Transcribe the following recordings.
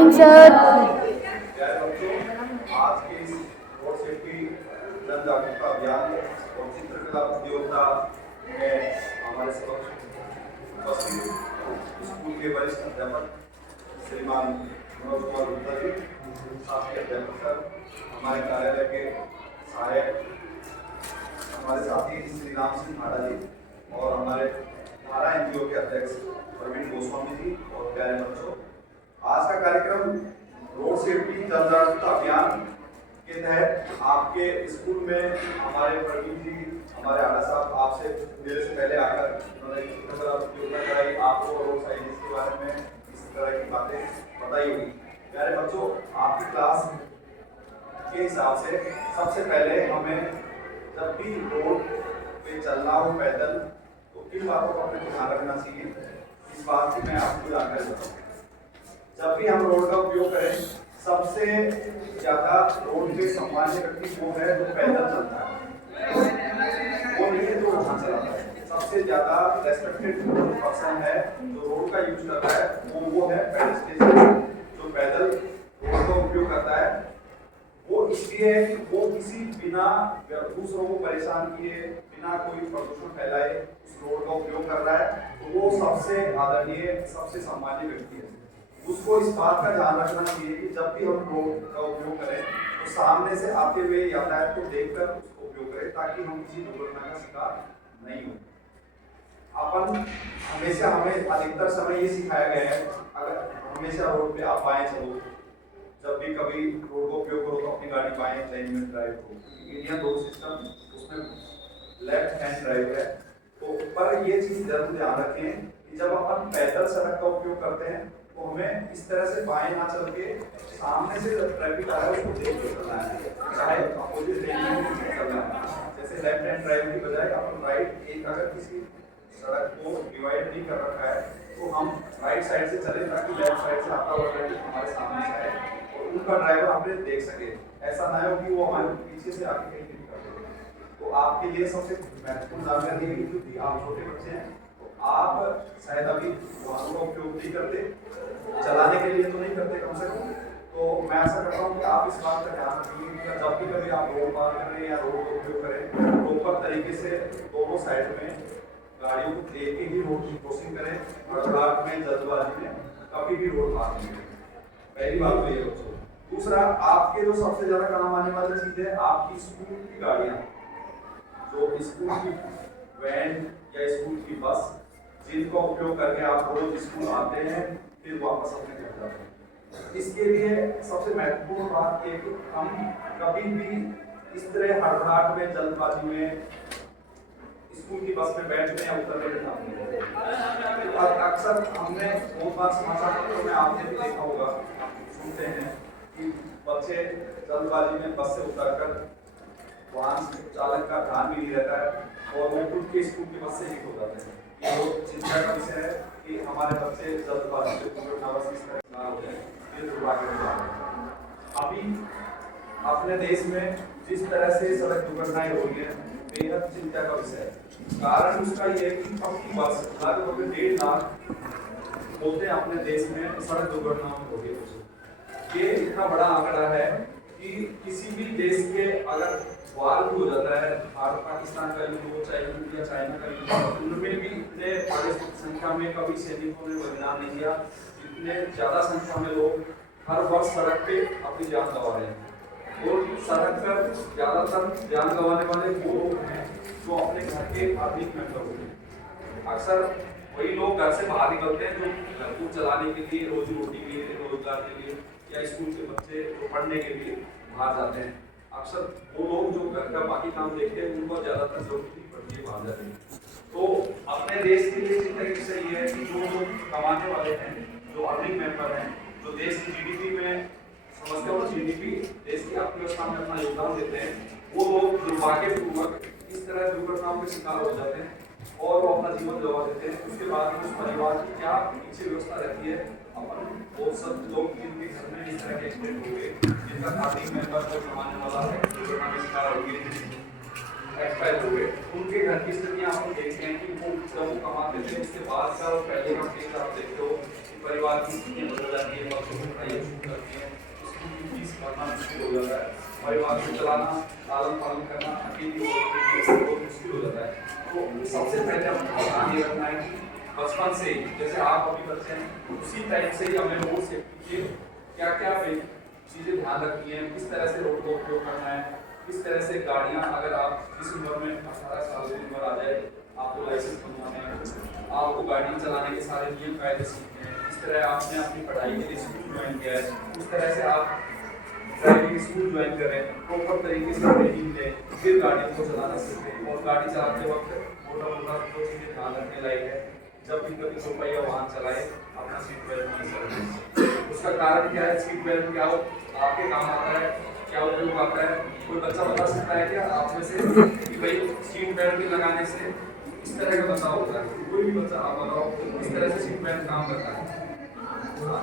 Morning sir. प्यारे बच्चों, आज के इस रोड सेफ्टी जन जागरूकता अभियान और चित्रकला प्रतियोगिता में हमारे समक्ष उपस्थित स्कूल के वरिष्ठ अध्यापक श्रीमान मनोज कुमार गुप्ता जी, साथ ही अध्यापक सर, हमारे कार्यालय के सहायक, हमारे साथी श्री राम सिंह हाड़ा जी और हमारे धारा एनजीओ के अध्यक्ष प्रवीण गोस्वामी जी और प्यारे बच्चों, आज का कार्यक्रम रोड सेफ्टी जन जागरूकता अभियान के तहत आपके स्कूल में हमारे प्रवीण जी, हमारे आड़ा साहब आपसे मेरे से पहले आकर उन्होंने चित्रकला प्रतियोगिता कराई, आपको रोड साइंस के बारे में इस तरह की बातें बताई होगी। प्यारे बच्चों, आपकी क्लास के हिसाब से सबसे पहले हमें जब भी रोड पे चलना हो पैदल तो किन बातों का अपने ध्यान रखना चाहिए, इस बात की मैं आपको जानकारी बताऊँ। जब भी हम रोड का उपयोग करें, सबसे ज्यादा रोड पे सामान्य व्यक्ति वो है जो पैदल चलता है, वो नहीं है जो वाहन चलाता है। सबसे ज्यादा रेस्पेक्टेड पर्सन है जो रोड का यूज करता है वो है पेडेस्ट्रियन, जो पैदल रोड का उपयोग करता है। वो इसलिए है कि वो किसी बिना दूसरों को परेशान किए, बिना कोई प्रदूषण फैलाए उस रोड का उपयोग कर रहा है, तो वो सबसे आदरणीय, सबसे सामान्य व्यक्ति है। उसको इस बात का ध्यान रखना चाहिए कि जब भी हम रोड का उपयोग करें तो सामने से आते हुए यातायात को देखकर उसको उपयोग करें, ताकि हम किसी दुर्घटना का शिकार नहीं हो। अपन हमेशा, हमें अधिकतर समय ये सिखाया गया है, अगर हमेशा रोड पे आप बाएं चलो, जब भी कभी रोड का उपयोग करो तो अपनी गाड़ी बाएं लाइन में ड्राइव करो। इंडियन रोड सिस्टम उसमें लेफ्ट हैंड ड्राइव है, तो पर ये चीज जरूर ध्यान रखें कि जब अपन पैदल सड़क का उपयोग करते हैं तो हमें इस तरह से बाएं ना चल के सामने से जब ट्रैफिक आ रहा है उसको देख के चलना है, चाहे अपोजिट लेन में चलना है। जैसे लेफ्ट हैंड ड्राइव की बजाय अपन राइट, एक अगर किसी सड़क को डिवाइड नहीं कर रखा है तो हम राइट साइड से चले ताकि लेफ्ट साइड से आता हुआ ट्रैफिक हमारे सामने से आए और उनका ड्राइवर हमें देख सके। ऐसा ना हो कि वो हमारे पीछे से आके कहीं नहीं कर दे। तो आपके लिए सबसे महत्वपूर्ण जानकारी है क्योंकि आप छोटे बच्चे हैं, आप शायद अभी वाहनों का उपयोग नहीं करते, चलाने के लिए तो नहीं करते कम से कम, तो मैं ऐसा करता हूँ कि आप इस बात का ध्यान रखिए कि जब भी कभी आप रोड पार करें या रोड का उपयोग करें, प्रॉपर तरीके से दोनों साइड में गाड़ियों को देख के ही रोड की क्रॉसिंग करें, हड़बड़ाहट में, जल्दबाजी में कभी भी रोड पार नहीं करें। पहली बात तो ये बच्चों। दूसरा, आपके जो सबसे ज्यादा काम आने वाली चीज है आपकी स्कूल की गाड़ियाँ, जो स्कूल की वैन या स्कूल की बस, जिनका उपयोग करके आप रोज स्कूल आते हैं फिर वापस अपने घर जाते हैं। इसके लिए सबसे महत्वपूर्ण बात यह कि हम कभी भी इस तरह हड़बड़ाहट में, जल्दबाजी में स्कूल की बस में बैठने या उतरने में जाते हैं। अक्सर हमने बहुत बार समाचार पत्रों में आपने भी देखा होगा, सुनते हैं कि बच्चे जल्दबाजी में बस से उतरकर वाहन चालक का ध्यान भी नहीं रहता है और वो खुद के स्कूल की बस से हिट हो जाते हैं। ये बहुत चिंता का विषय है कि हमारे बच्चे जल्दबाजी से दुर्घटनावश इस तरह ना हो जाए, ये दुर्भाग्य है। अभी अपने देश में जिस तरह से सड़क दुर्घटनाएं हो रही है, बेहद चिंता का विषय है। कारण उसका ये है कि अपनी बस लगभग 1.5 लाख होते हैं अपने देश में सड़क दुर्घटनाओं में हो गए। ये इतना बड़ा आंकड़ा है कि किसी भी देश के अगर वार हो जाता है, भारत पाकिस्तान का युद्ध हो, चाहे इंडिया चाइना का युद्ध हो, उनमें भी इतने बड़े संख्या में कभी सैनिकों ने बलिदान नहीं दिया, इतने ज्यादा संख्या में लोग हर वर्ष सड़क पे अपनी जान गंवा रहे हैं। और सड़क पर ज्यादातर जान गंवाने वाले वो लोग हैं जो अपने घर के आर्थिक मेंबर होते हैं। अक्सर वही लोग घर से बाहर निकलते हैं जो घर को चलाने के लिए, रोजी रोटी के लिए, रोजगार के लिए या स्कूल के बच्चे पढ़ने के लिए बाहर जाते हैं। अक्सर वो लोग जो घर का बाकी काम देखते हैं उनको ज्यादातर जरूरत नहीं पड़ती है, बाहर जाते हैं। तो अपने देश के लिए चिंता की सही है कि जो लोग कमाने वाले हैं, जो अर्निंग मेंबर हैं, जो देश की जीडीपी में, समझते हो जीडीपी देश की अर्थव्यवस्था में अपना योगदान देते हैं, वो लोग दुर्भाग्यपूर्वक इस तरह दुर्घटनाओं के शिकार हो जाते हैं और वो अपना जीवन गंवा देते हैं। उसके बाद उस परिवार की क्या पीछे व्यवस्था रहती है, अपन बहुत सब लोग जिनके घर में इस तरह के एक्सीडेंट हो गए, जिनका आर्थिक मेंबर जो कमाने वाला है दुर्घटना का शिकार हो गए, एक्सपायर हो गए, उनके घर की स्थितियां आप देखते हैं कि वो जब वो कमाते थे उसके बाद का और पहले का फेज आप देखते हो कि परिवार की स्थितियां बदल जाती है, बच्चों को पढ़ाई शुरू करती है, स्कूल की फीस भरना मुश्किल हो जाता है, परिवार को चलाना, लालन पालन करना अकेली बहुत मुश्किल हो जाता है। तो सबसे पहले हमें ध्यान ये रखना है कि बचपन से ही, जैसे आप अभी बच्चे हैं, उसी टाइम से ही हमें रोड सेफ्टी के क्या क्या चीज़ें ध्यान रखनी है, किस तरह से रोड का उपयोग करना है, किस तरह से गाड़ियाँ, अगर आप किस उम्र में 18 साल की उम्र आ जाए आपको लाइसेंस बनवाना है, आपको गाड़ी चलाने के सारे नियम कायदे सीखने हैं, किस तरह आपने अपनी पढ़ाई के लिए स्कूल ज्वाइन किया है, उस तरह से आप ड्राइविंग स्कूल ज्वाइन करें, प्रॉपर तरीके से ट्रेनिंग लें, फिर गाड़ियों को चलाना सीखें। और गाड़ी चलाते वक्त मोटा मोटा दो चीज़ें ध्यान रखने लायक है, जब भी कभी दो पहिया वाहन चलाए अपना सीट बेल्ट नहीं करें। उसका कारण क्या है, सीट बेल्ट क्या हो आपके काम आता है, क्या उपयोग आता है? कोई बच्चा बता सकता है क्या आप में से कि भाई सीट बेल्ट लगाने से इस तरह का बदलाव होता है? कोई भी बच्चा आप बताओ इस तरह से सीट बेल्ट काम करता है?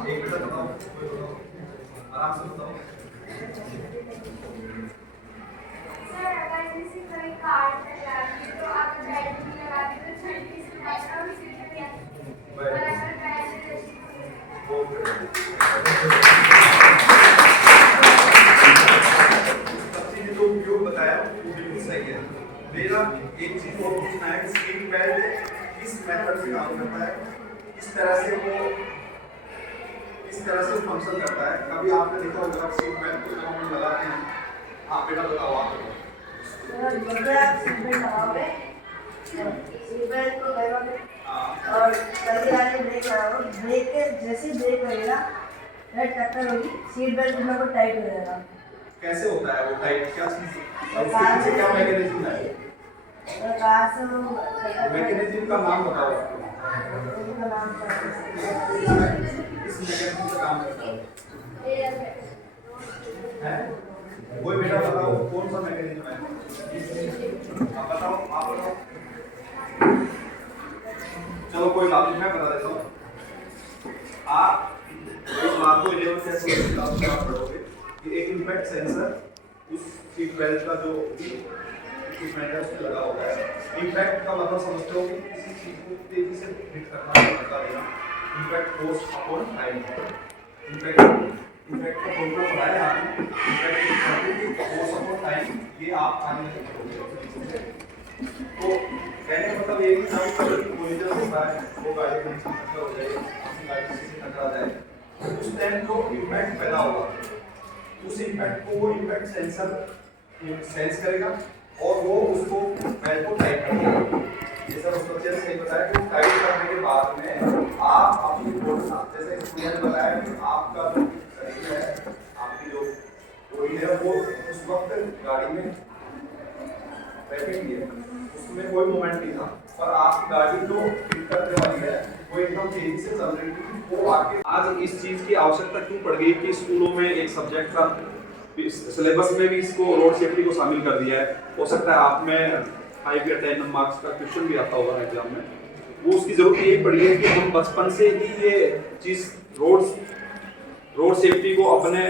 एक बेटा बताओ, कोई बताओ, आराम से बताओ। सर अगर किसी कोई कार चला रही तो आप बेल्ट नहीं लगा दी तो छल्टी से बैठना भी सीट पे और अगर बेल्ट जो उपयोग बताया वो बिल्कुल सही है। मेरा एक चीज और पूछना है कि सीट बेल्ट किस मेथड से काम करता है, किस तरह से फंक्शन करता है। कभी आपने देखा होगा सीट बेल्ट को जब हम लगाते हैं, आप बेटा बताओ, आप सीट बेल्ट लगाओगे, सीट बेल्ट को लगाओगे और कभी आगे ब्रेक लगाओ, ब्रेक के जैसे ब्रेक लगेगा राइट टक्कर होगी, सीट बेल्ट में को टाइट हो जाएगा। कैसे होता है वो टाइट, क्या चीज, उसके पीछे क्या मैकेनिज्म है? कार से वो मैकेनिज्म का नाम बताओ, का नाम इस मैकेनिज्म का काम करता है? कोई बेटा बताओ कौन सा मैकेनिज्म है? आप बताओ, आप बताओ। चलो कोई बात नहीं, मैं बता देता हूँ। आप इस बात को 11th क्लास में आप पढ़ोगे कि एक इम्पैक्ट सेंसर उस सीट बेल्ट का जो इक्विपमेंट है उसमें लगा होता है। इम्पैक्ट का मतलब समझते हो कि किसी चीज को तेजी से हिट करना, धक्का देना, impact force upon time. Impact का फॉर्मूला पढ़ा है आपने, इम्पैक्ट फोर्स अपॉन टाइम, ये आप आने में पढ़ोगे। तो कहने का मतलब ये कि जब कोलिजन होता है वो गाड़ी कहीं से टक्कर हो जाए, गाड़ी किसी से टकरा जाए, तो उस टाइम जो इम्पैक्ट पैदा होगा उस इम्पैक्ट को वो इम्पैक्ट सेंसर सेंस करेगा और वो उसको बेल्ट को टाइट कर देगा। जैसा उस बच्चे ने सही बताया कि टाइट करने के बाद में आप अपनी बॉडी, जैसे स्टूडेंट ने बताया कि आपका जो शरीर है, आपकी जो बॉडी है वो उस वक्त गाड़ी में बैठेंगे, उसमें कोई मोमेंट नहीं था, पर आपकी गाड़ी जो हिट करने वाली है वो एकदम तेजी से चल रही थी। वो आगे आज इस चीज की आवश्यकता क्यों पड़ गई कि स्कूलों में एक सब्जेक्ट का सिलेबस में भी इसको रोड सेफ्टी को शामिल कर दिया है। हो सकता है आप में 5 या 10 मार्क्स का क्वेश्चन भी आता होगा एग्जाम में। वो उसकी जरूरत यही पड़ी है कि हम बचपन से ही ये चीज रोड सेफ्टी को अपने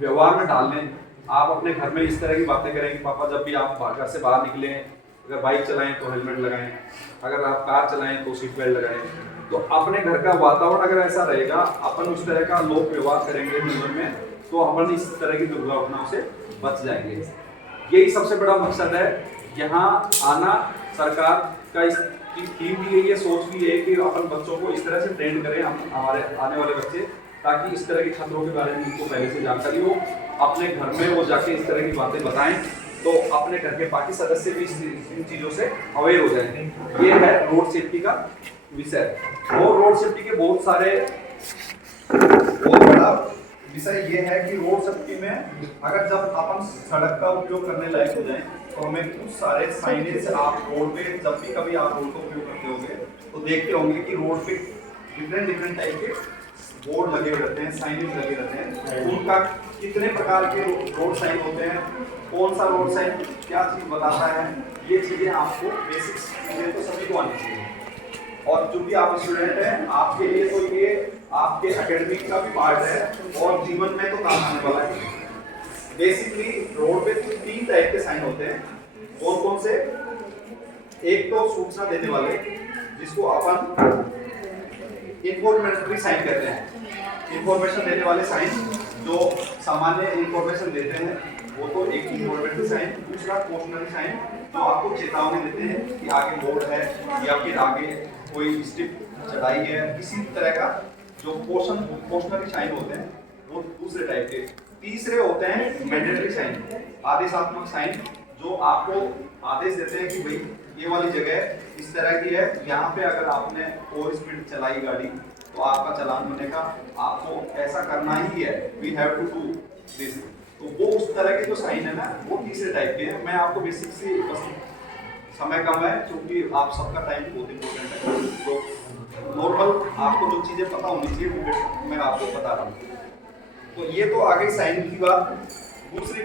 व्यवहार में डाल लें। आप अपने घर में इस तरह की बातें करें कि पापा जब भी आप घर से बाहर निकलें, अगर बाइक चलाएं तो हेलमेट लगाएं, अगर आप कार चलाएं तो सीट बेल्ट लगाएं। तो अपने घर का वातावरण अगर ऐसा रहेगा, अपन उस तरह का लोक व्यवहार करेंगे जीवन में, तो अपन इस तरह की दुर्घटनाओं से बच जाएंगे। यही सबसे बड़ा मकसद है यहाँ आना। सरकार का इस थीम भी यही है, सोच भी है कि अपन बच्चों को इस तरह से ट्रेन करें, हम हमारे आने वाले बच्चे, ताकि इस तरह के खतरों के बारे में उनको पहले से जानकारी हो, अपने घर में वो जाके इस तरह की बातें बताएं, तो अपने घर के बाकी सदस्य भी इन चीज़ों से अवेयर हो जाएंगे। ये है रोड सेफ्टी का विषय। और रोड सेफ्टी के बहुत बड़ा विषय ये है कि रोड सेफ्टी में अगर जब अपन सड़क का उपयोग करने लायक हो जाए तो हमें कुछ सारे साइनेज, आप रोड पे जब भी कभी आप रोड का उपयोग करते होंगे तो देखते होंगे कि रोड पे डिफरेंट टाइप के बोर्ड लगे रहते हैं, साइनेज लगे रहते हैं। उनका कितने प्रकार के रोड साइन होते हैं, कौन सा रोड साइन क्या चीज़ बताता है, ये चीज़ें आपको बेसिक्स चीज़ें तो सभी को आनी चाहिए। और चूंकि आप स्टूडेंट हैं, आपके लिए तो ये आपके एकेडमिक का भी पार्ट है और जीवन में तो काम आने वाला है। बेसिकली रोड पे 3 टाइप के साइन होते हैं। कौन कौन से? एक तो सूचना देने वाले जिसको अपन इंफॉर्मेटरी साइन कहते हैं। इंफॉर्मेशन देने वाले साइन जो सामान्य इंफॉर्मेशन देते हैं वो तो एक इंफॉर्मेटरी साइन, दूसरा क्वेश्चनरी साइन जो आपको चेतावनी देते हैं कि आगे बोर्ड है या फिर आगे कोई स्टेप चढ़ाई है, किसी तरह का जो क्वेश्चनरी साइन होते हैं वो दूसरे टाइप के। तीसरे होते हैं मैंडेटरी साइन, आदेशात्मक साइन जो आपको आदेश देते हैं कि भाई ये वाली जगह इस तरह की है, यहाँ पे अगर आपने ओवर स्पीड चलाई गाड़ी तो आपका चालान बनेगा, आपको ऐसा करना ही है, we have to do this. तो वो उस तरह के जो साइन है ना वो तीसरे टाइप के हैं। मैं आपको बेसिक से बस, समय कम है क्योंकि आप सबका टाइम बहुत इंपॉर्टेंट है, तो नॉर्मल आपको जो चीज़ें पता होनी चाहिए वो मैं आपको बता रहा हूँ। तो ये तो आ गई साइन की बात। दूसरी